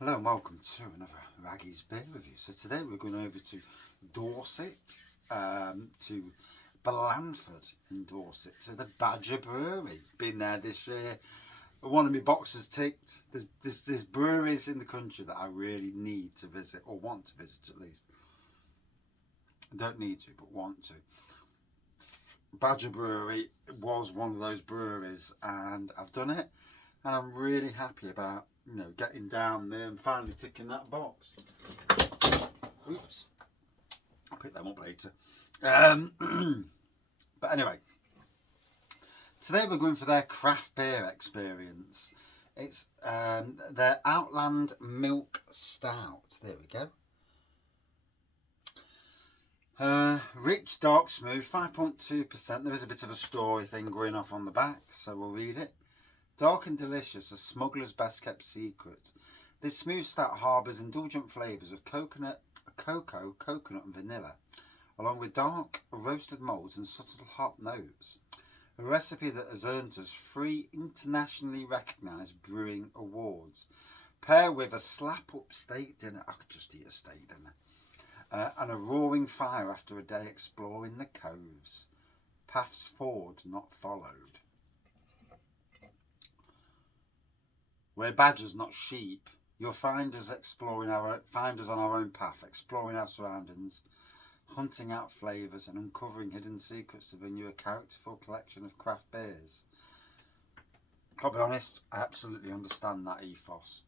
Hello and welcome to another Raggy's Beer Review. So today we're going over to Dorset, to Blandford in Dorset, to the Badger Brewery. Been there this year. One of my boxes ticked. There's breweries in the country that I really need to visit, or want to visit at least. Don't need to, but want to. Badger Brewery was one of those breweries, and I've done it, and I'm really happy about getting down there and finally ticking that box. Oops, I'll pick them up later. But anyway, today we're going for their craft beer experience. It's their Outland Milk Stout. There we go. Rich, dark, smooth, 5.2%. There is a bit of a story thing going off on the back, so we'll read it. Dark and delicious, a smuggler's best kept secret. This smooth stout harbours indulgent flavours of cocoa, coconut and vanilla, along with dark roasted malts and subtle hop notes. A recipe that has earned us 3 internationally recognised brewing awards. Pair with a slap-up steak dinner. I could just eat a steak dinner. And a roaring fire after a day exploring the coves. Paths forged, not followed. We're badgers, not sheep. You'll find us on our own path, exploring our surroundings, hunting out flavours and uncovering hidden secrets to bring you a characterful collection of craft beers. I'll be honest, I absolutely understand that ethos.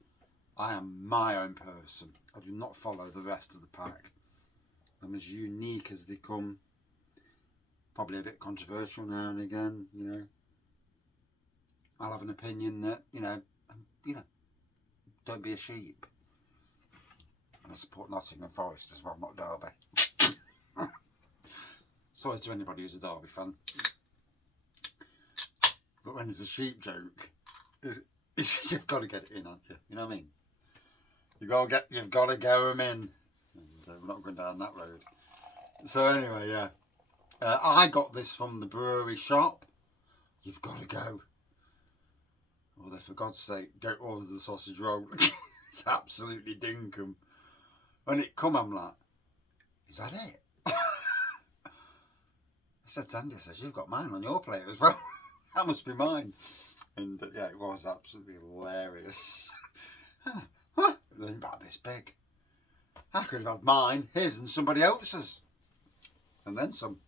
I am my own person. I do not follow the rest of the pack. I'm as unique as they come. Probably a bit controversial now and again, I'll have an opinion that, don't be a sheep. And I support Nottingham Forest as well, not Derby. Sorry to anybody who's a Derby fan. But when there's a sheep joke, you've got to get it in, haven't you? You know what I mean? You've got to go them in. And we're not going down that road. So anyway, yeah. I got this from the brewery shop. You've got to go. Although, for God's sake, don't order the sausage roll. It's absolutely dinkum. When it come, I'm like, is that it? I said to Andy, I said, you've got mine on your plate as well. That must be mine. And yeah, it was absolutely hilarious. It was about this big. I could have had mine, his and somebody else's. And then some.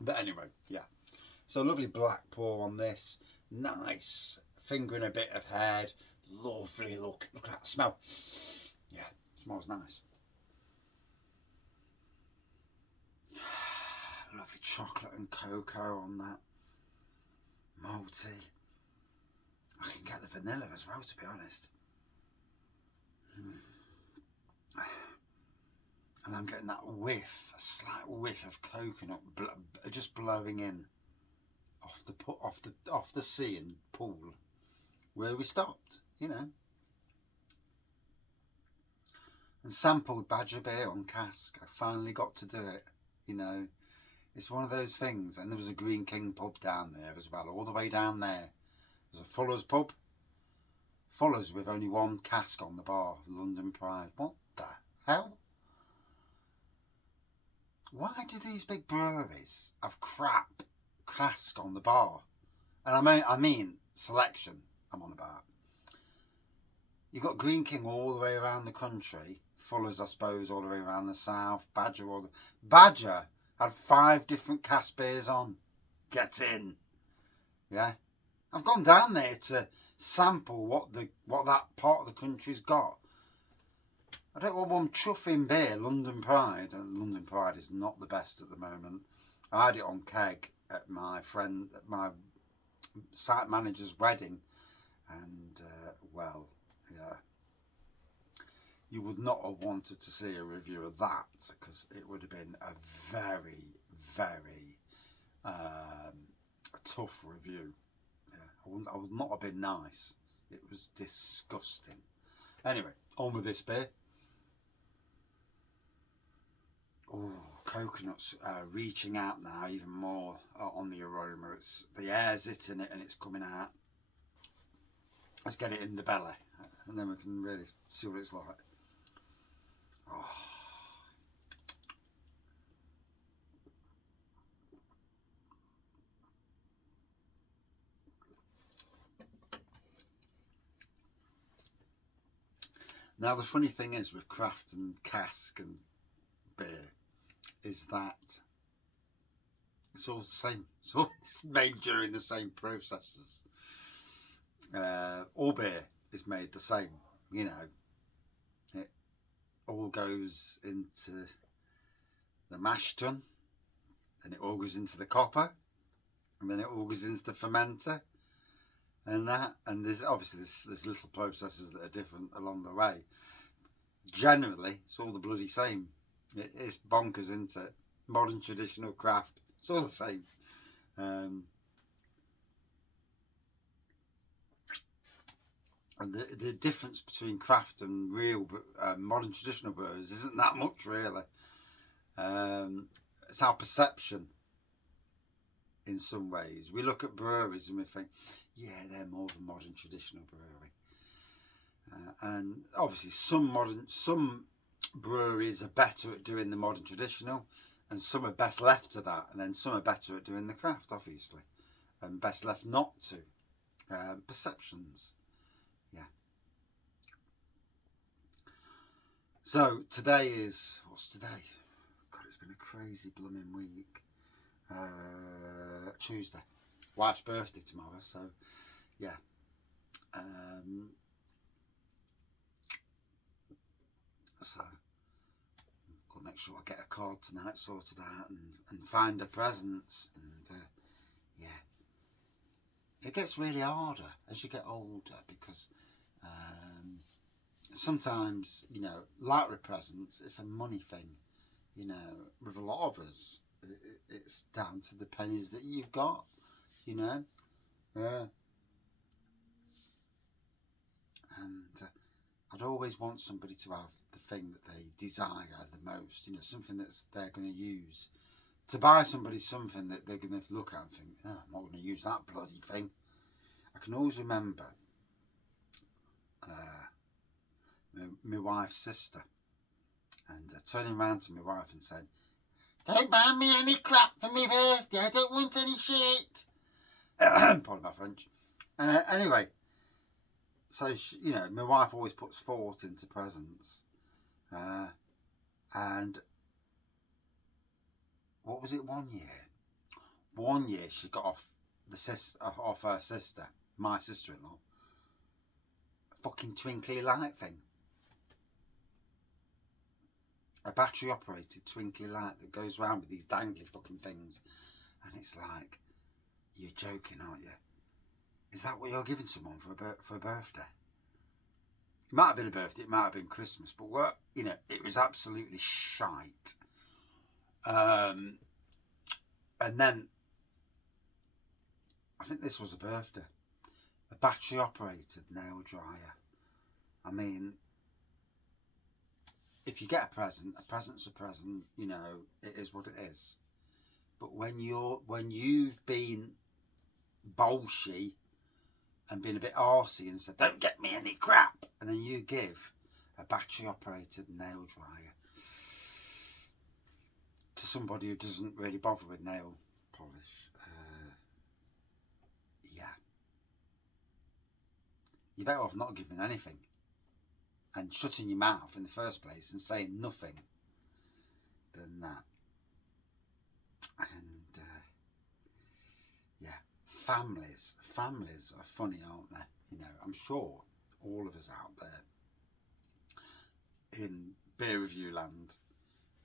But anyway, yeah. So lovely black pour on this. Nice. Fingering a bit of head. Lovely look. Look at that smell. Yeah, smells nice. Lovely chocolate and cocoa on that. Malty. I can get the vanilla as well, to be honest. And I'm getting that whiff, a slight whiff of coconut just blowing in off the sea and pool where we stopped, and sampled Badger beer on cask. I finally got to do it, It's one of those things. And there was a Green King pub down there as well, all the way down there. There's a Fuller's pub. Fuller's with only one cask on the bar, London Pride. What the hell? Why do these big breweries have crap cask on the bar? And I mean selection I'm on about. You've got Green King all the way around the country. Fuller's, I suppose, all the way around the south. Badger had 5 different cask beers on. Get in. Yeah. I've gone down there to sample what that part of the country's got. I don't want one chuffing beer, London Pride. And London Pride is not the best at the moment. I had it on keg at my site manager's wedding. And, well, yeah. You would not have wanted to see a review of that, because it would have been a very, very tough review. Yeah, I would not have been nice. It was disgusting. Anyway, on with this beer. Oh, coconuts reaching out now even more on the aroma. The air's hitting it and it's coming out. Let's get it in the belly. and then we can really see what it's like. Oh. Now the funny thing is with craft and cask and beer is that it's all the same. It's made during the same processes. All beer is made the same. You know, it all goes into the mash tun, then it all goes into the copper, and then it all goes into the fermenter, and there's obviously there's little processes that are different along the way. Generally, it's all the bloody same. It's bonkers, isn't it? Modern, traditional, craft, it's all the same. And the difference between craft and real modern traditional brewers isn't that much, really. It's our perception in some ways. We look at breweries and we think, yeah, they're more of a modern traditional brewery. And obviously some breweries are better at doing the modern traditional, and some are best left to that, and then some are better at doing the craft, obviously, and best left not to. Perceptions. Yeah. So today is, what's today? God, it's been a crazy blooming week. Tuesday. Wife's birthday tomorrow, so yeah. So I've got to make sure I get a card tonight sorted out and find her presents, and yeah. It gets really harder as you get older, because sometimes, you know, like with presents, it's a money thing. You know, with a lot of us, it's down to the pennies that you've got, you know. And I'd always want somebody to have the thing that they desire the most, you know, something that they're going to use. To buy somebody something that they're going to look at and think, oh, I'm not going to use that bloody thing. I can always remember my wife's sister, and turning around to my wife and saying, "Don't buy me any crap for my birthday, I don't want any shit." Pardon my French. Anyway, so she, you know, my wife always puts thought into presents, and what was it? One year she got off her sister, my sister-in-law, a fucking twinkly light thing. A battery operated twinkly light that goes around with these dangly fucking things. And it's like, you're joking, aren't you? Is that what you're giving someone for a birthday? It might have been a birthday, it might have been Christmas, but what, you know, it was absolutely shite. And then, I think this was a birthday. A battery operated nail dryer. I mean, if you get a present's a present, you know, it is what it is. But when you've been bolshy and been a bit arsey and said, don't get me any crap, and then you give a battery operated nail dryer to somebody who doesn't really bother with nail polish, yeah, you're better off not giving anything and shutting your mouth in the first place and saying nothing than that. And yeah, families are funny, aren't they? You know, I'm sure all of us out there in beer review land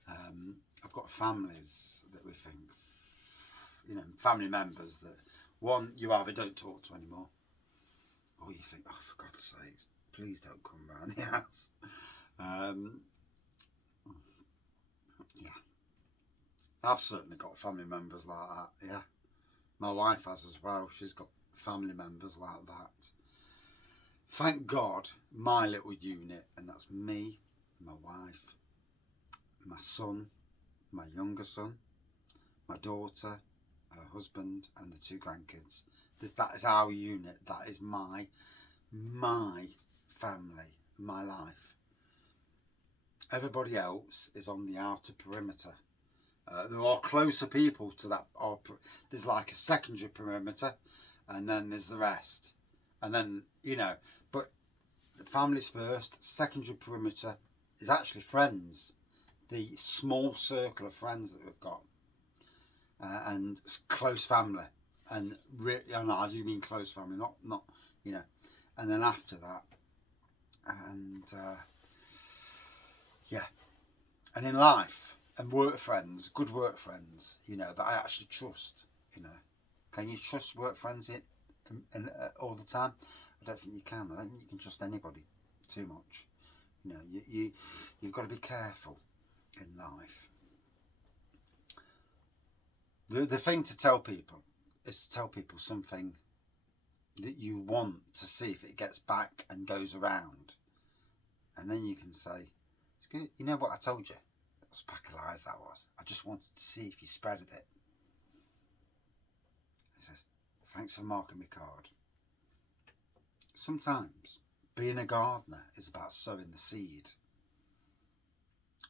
have got families that we think, you know, family members that, one, you either don't talk to anymore, or you think, oh, for God's sakes, please don't come round the house. Yeah, I've certainly got family members like that. Yeah, my wife has as well. She's got family members like that. Thank God, my little unit, and that's me, my wife, my son, my younger son, my daughter, her husband, and the 2 grandkids. That is our unit. That is my family in my life. Everybody else is on the outer perimeter. There are closer people to that. There's like a secondary perimeter, and then there's the rest. And then, you know, but the family's first. Secondary perimeter is actually friends. The small circle of friends that we've got. And close family. And really, I do mean close family, not, you know. And then after that, and yeah. And in life, and work friends, good work friends, you know, that I actually trust, you know. Can you trust work friends all the time? I don't think you can. I don't think you can trust anybody too much. You know, you've got to be careful in life. The thing to tell people is to tell people something that you want to see if it gets back and goes around. And then you can say, it's good. You know what I told you? That was a pack of lies, that was. I just wanted to see if you spreaded it. He says, thanks for marking my card. Sometimes being a gardener is about sowing the seed.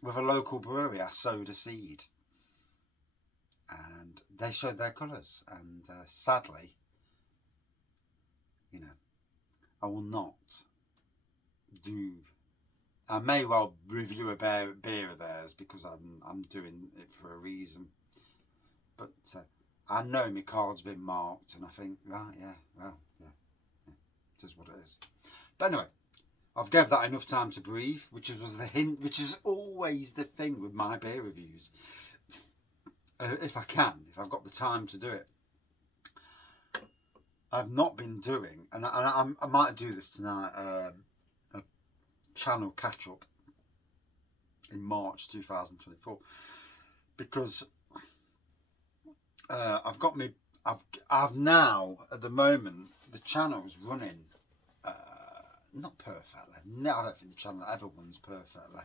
With a local brewery, I sowed a seed. And they showed their colours. And sadly, you know, I will not do... I may well review a beer of theirs because I'm doing it for a reason. But I know my card's been marked and I think, right, yeah, well, yeah, it is what it is. But anyway, I've gave that enough time to breathe, which was the hint, which is always the thing with my beer reviews. If I can, if I've got the time to do it. I've not been doing, and I might do this tonight, a channel catch up in March 2024, because I've now at the moment the channel's running not perfectly. No, I don't think the channel ever runs perfectly,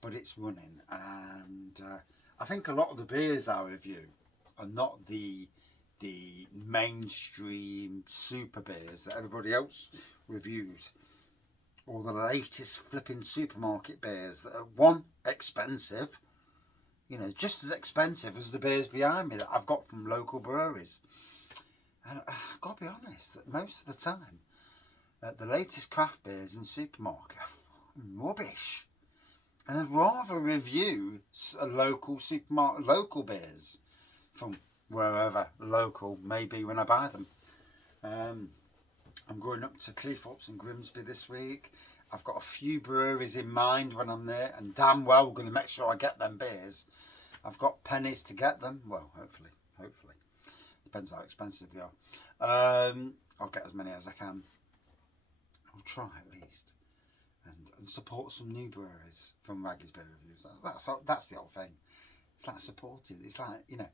but it's running, and I think a lot of the beers I review are not the mainstream super beers that everybody else reviews, or the latest flipping supermarket beers that are, one, expensive, you know, just as expensive as the beers behind me that I've got from local breweries. And I've got to be honest, that most of the time, the latest craft beers in supermarket are fucking rubbish. And I'd rather review a local supermarket, local beers from wherever local may be when I buy them. I'm going up to Cleethorpes and Grimsby this week. I've got a few breweries in mind when I'm there, and damn well going to make sure I get them beers. I've got pennies to get them. Well, hopefully. Depends how expensive they are. I'll get as many as I can. I'll try at least. And support some new breweries from Raggy's Beer Reviews. That's the whole thing. It's like supporting. It's like, you know,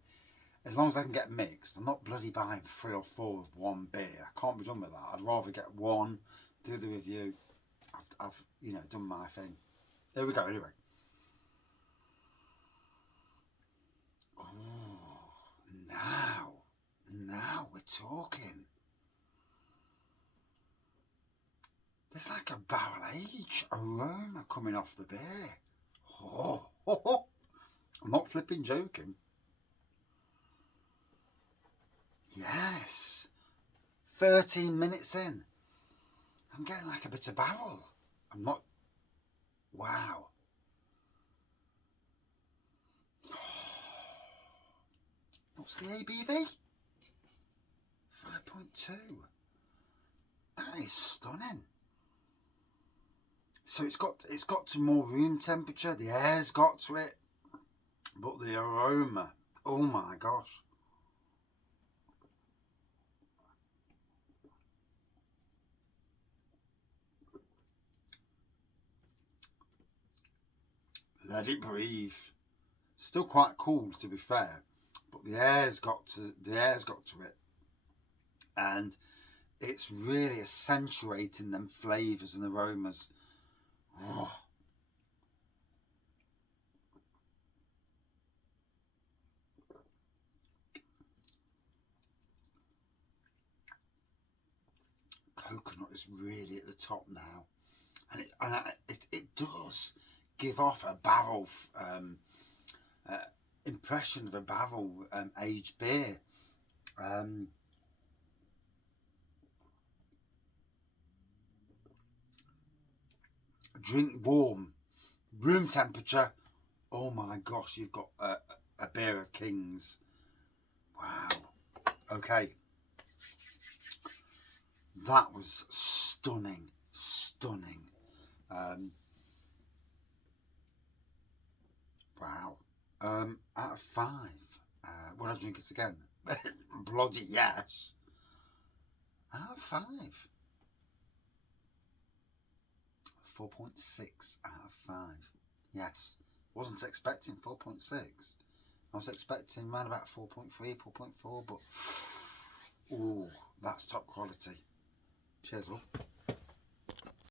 as long as I can get mixed, I'm not bloody buying 3 or 4 of one beer. I can't be done with that. I'd rather get one, do the review. I've you know, done my thing. Here we go, anyway. Oh, now we're talking. There's like a barrel age aroma coming off the beer. Oh. I'm not flipping joking. Yes. 13 minutes in. I'm getting like a bit of barrel. I'm not... Wow. What's the ABV? 5.2. That is stunning. So it's got to more room temperature. The air's got to it. But the aroma, oh my gosh. Let it breathe. Still quite cool, to be fair, but the air's got to it, and it's really accentuating them flavours and aromas. Oh. Coconut flavours really at the top now, and it does give off a barrel impression of a barrel aged beer. Drink warm, room temperature. Oh my gosh, you've got a beer of kings. Wow. Okay. That was stunning, stunning. Wow. Out of 5, would I drink it again? Bloody yes. Out of 5. 4.6 out of 5. Yes. Wasn't expecting 4.6. I was expecting around about 4.3, 4.4, but ooh, that's top quality. Cheers, all.